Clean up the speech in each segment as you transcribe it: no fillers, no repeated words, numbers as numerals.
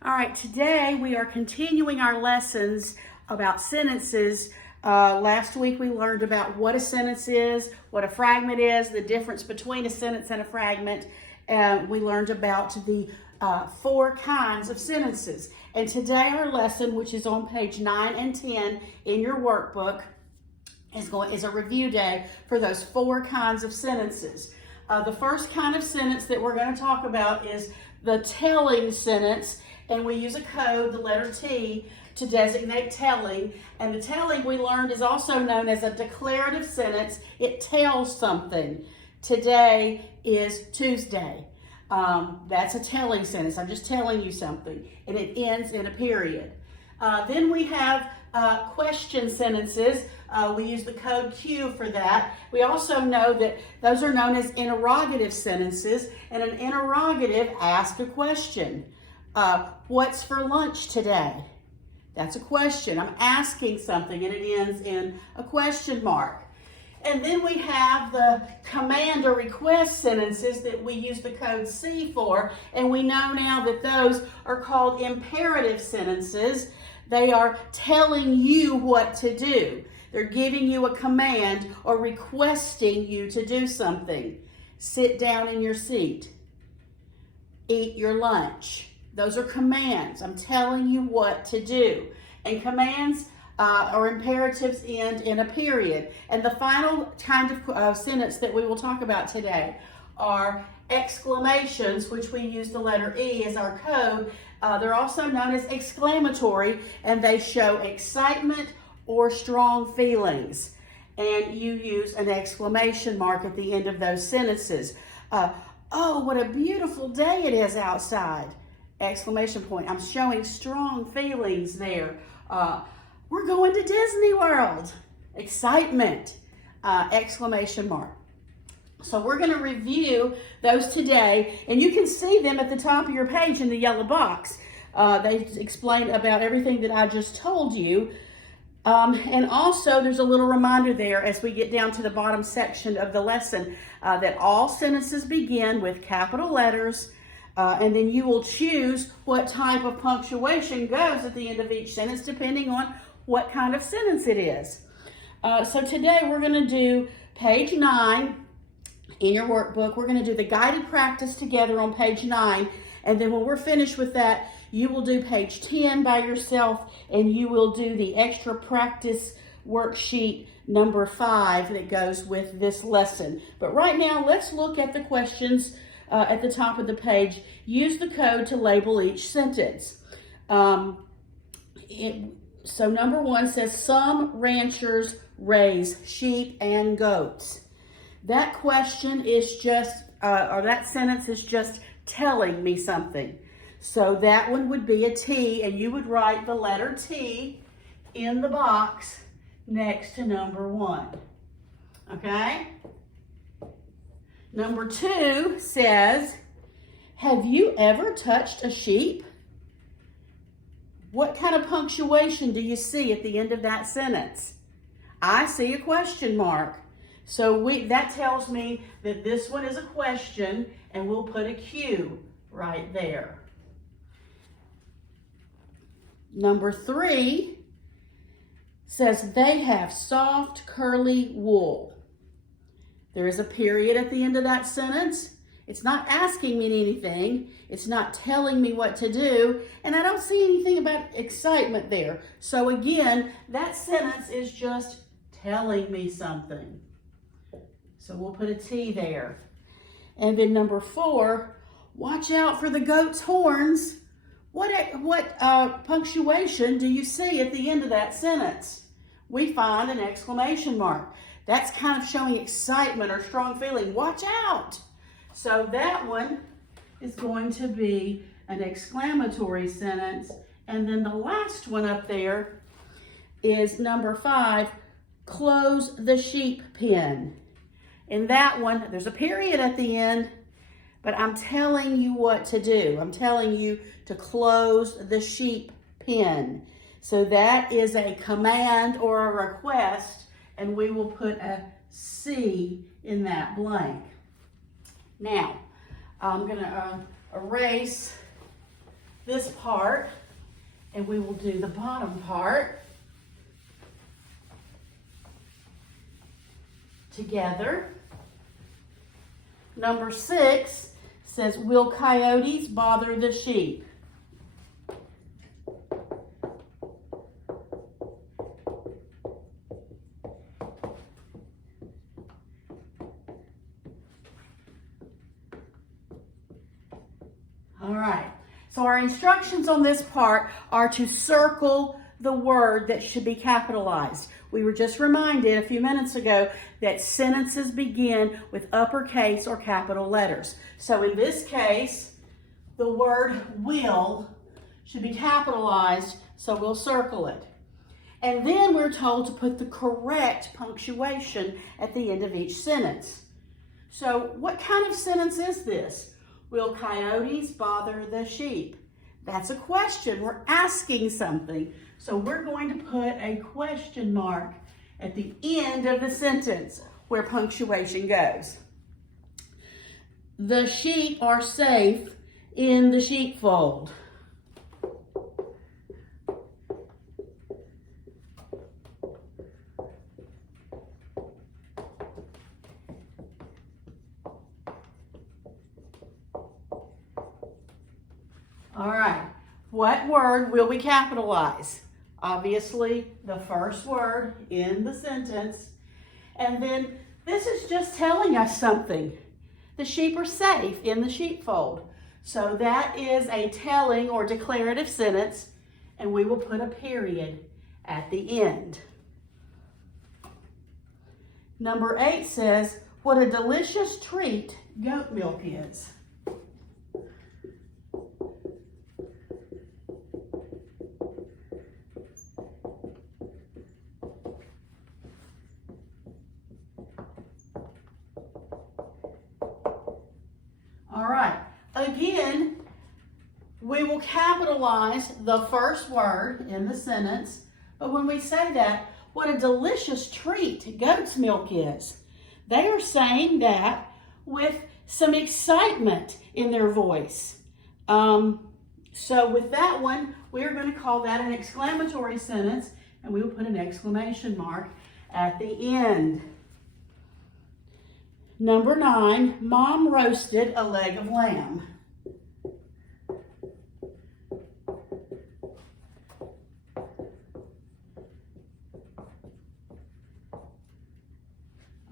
All right, today we are continuing our lessons about sentences. Last week we learned about what a sentence is, what a fragment is, the difference between a sentence and a fragment. We learned about the 4 kinds of sentences. And today our lesson, which is on page 9 and 10 in your workbook, is a review day for those 4 kinds of sentences. The first kind of sentence that we're going to talk about is the telling sentence, and we use a code, the letter T, to designate telling. And the telling, we learned, is also known as a declarative sentence. It tells something. Today is Tuesday. That's a telling sentence. I'm just telling you something, and it ends in a period. Then we have question sentences. We use the code Q for that. We also know that those are known as interrogative sentences, and an interrogative asks a question. What's for lunch today? That's a question. I'm asking something, and it ends in a question mark. And then we have the command or request sentences that we use the code C for, and we know now that those are called imperative sentences. They are telling you what to do. They're giving you a command or requesting you to do something. Sit down in your seat. Eat your lunch. Those are commands. I'm telling you what to do. And commands or imperatives end in a period. And the final kind of sentence that we will talk about today are exclamations, which we use the letter E as our code. They're also known as exclamatory, and they show excitement or strong feelings. And you use an exclamation mark at the end of those sentences. Oh, what a beautiful day it is outside. Exclamation point. I'm showing strong feelings there. We're going to Disney World. Excitement. Exclamation mark. So we're going to review those today, and you can see them at the top of your page in the yellow box. They explain about everything that I just told you. And also there's a little reminder there as we get down to the bottom section of the lesson that all sentences begin with capital letters, and then you will choose what type of punctuation goes at the end of each sentence depending on what kind of sentence it is. So today we're going to do page 9 in your workbook. We're going to do the guided practice together on page 9, and then when we're finished with that, you will do page 10 by yourself, and you will do the extra practice worksheet number 5 that goes with this lesson. But right now, let's look at the questions at the top of the page. Use the code to label each sentence. So number 1 says, some ranchers raise sheep and goats. That question is just, or that sentence is just telling me something. So that one would be a T, and you would write the letter T in the box next to number 1. Okay? Number 2 says, have you ever touched a sheep? What kind of punctuation do you see at the end of that sentence? I see a question mark. So that tells me that this one is a question, and we'll put a Q right there. Number 3 says they have soft, curly wool. There is a period at the end of that sentence. It's not asking me anything. It's not telling me what to do. And I don't see anything about excitement there. So again, that sentence is just telling me something. So we'll put a T there. And then number 4, watch out for the goat's horns. What punctuation do you see at the end of that sentence? We find an exclamation mark. That's kind of showing excitement or strong feeling. Watch out. So that one is going to be an exclamatory sentence. And then the last one up there is number 5, close the sheep pen. In that one, there's a period at the end, but I'm telling you what to do. I'm telling you to close the sheep pen. So that is a command or a request, and we will put a C in that blank. Now, I'm going to erase this part and we will do the bottom part together. Number 6 says, will coyotes bother the sheep? All right, so our instructions on this part are to circle the word that should be capitalized. We were just reminded a few minutes ago that sentences begin with uppercase or capital letters. So in this case, the word will should be capitalized, so we'll circle it. And then we're told to put the correct punctuation at the end of each sentence. So what kind of sentence is this? Will coyotes bother the sheep? That's a question. We're asking something. So we're going to put a question mark at the end of the sentence where punctuation goes. The sheep are safe in the sheepfold. All right, what word will we capitalize? Obviously, the first word in the sentence. And then this is just telling us something. The sheep are safe in the sheepfold. So that is a telling or declarative sentence, and we will put a period at the end. Number 8 says, what a delicious treat goat milk is. All right, again, we will capitalize the first word in the sentence, but when we say that, what a delicious treat goat's milk is. They are saying that with some excitement in their voice. So with that one, we're going to call that an exclamatory sentence, and we will put an exclamation mark at the end. Number 9, Mom roasted a leg of lamb.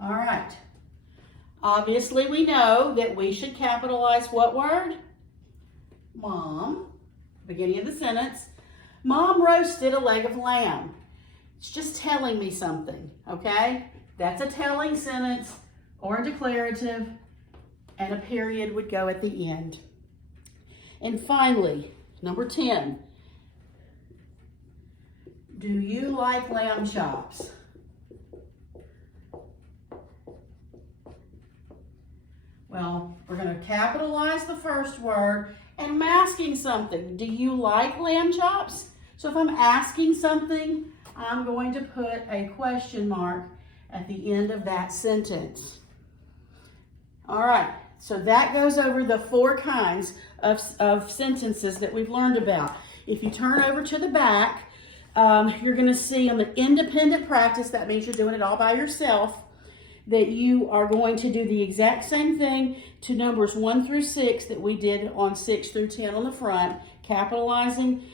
All right. Obviously, we know that we should capitalize what word? Mom. Beginning of the sentence. Mom roasted a leg of lamb. It's just telling me something, okay? That's a telling sentence or a declarative, and a period would go at the end. And finally, number 10. Do you like lamb chops? Well, we're going to capitalize the first word, and I'm asking something. Do you like lamb chops? So if I'm asking something, I'm going to put a question mark at the end of that sentence. All right, so that goes over the 4 kinds of sentences that we've learned about. If you turn over to the back, you're going to see on the independent practice, that means you're doing it all by yourself, that you are going to do the exact same thing to numbers 1 through 6 that we did on 6 through 10 on the front, capitalizing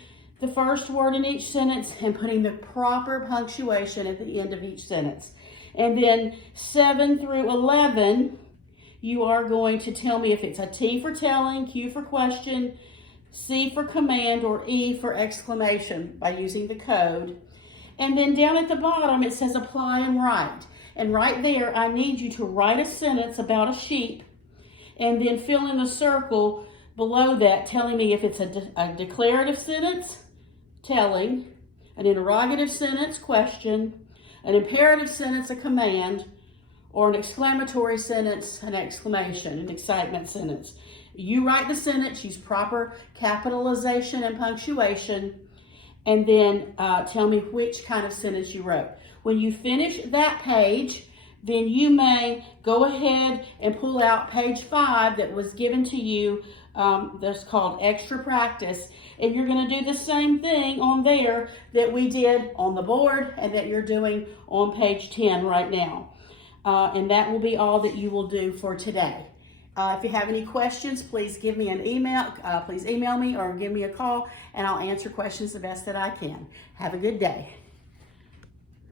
the first word in each sentence and putting the proper punctuation at the end of each sentence. And then 7 through 11, you are going to tell me if it's a T for telling, Q for question, C for command, or E for exclamation by using the code. And then down at the bottom, it says apply and write. And right there, I need you to write a sentence about a sheep and then fill in the circle below that telling me if it's a declarative sentence, telling, an interrogative sentence, question, an imperative sentence, a command, or an exclamatory sentence, an exclamation, an excitement sentence. You write the sentence, use proper capitalization and punctuation, and then tell me which kind of sentence you wrote. When you finish that page, then you may go ahead and pull out page 5 that was given to you, that's called extra practice, and you're going to do the same thing on there that we did on the board and that you're doing on page 10 right now. And that will be all that you will do for today. If you have any questions, please give me an email. Please email me or give me a call, and I'll answer questions the best that I can. Have a good day.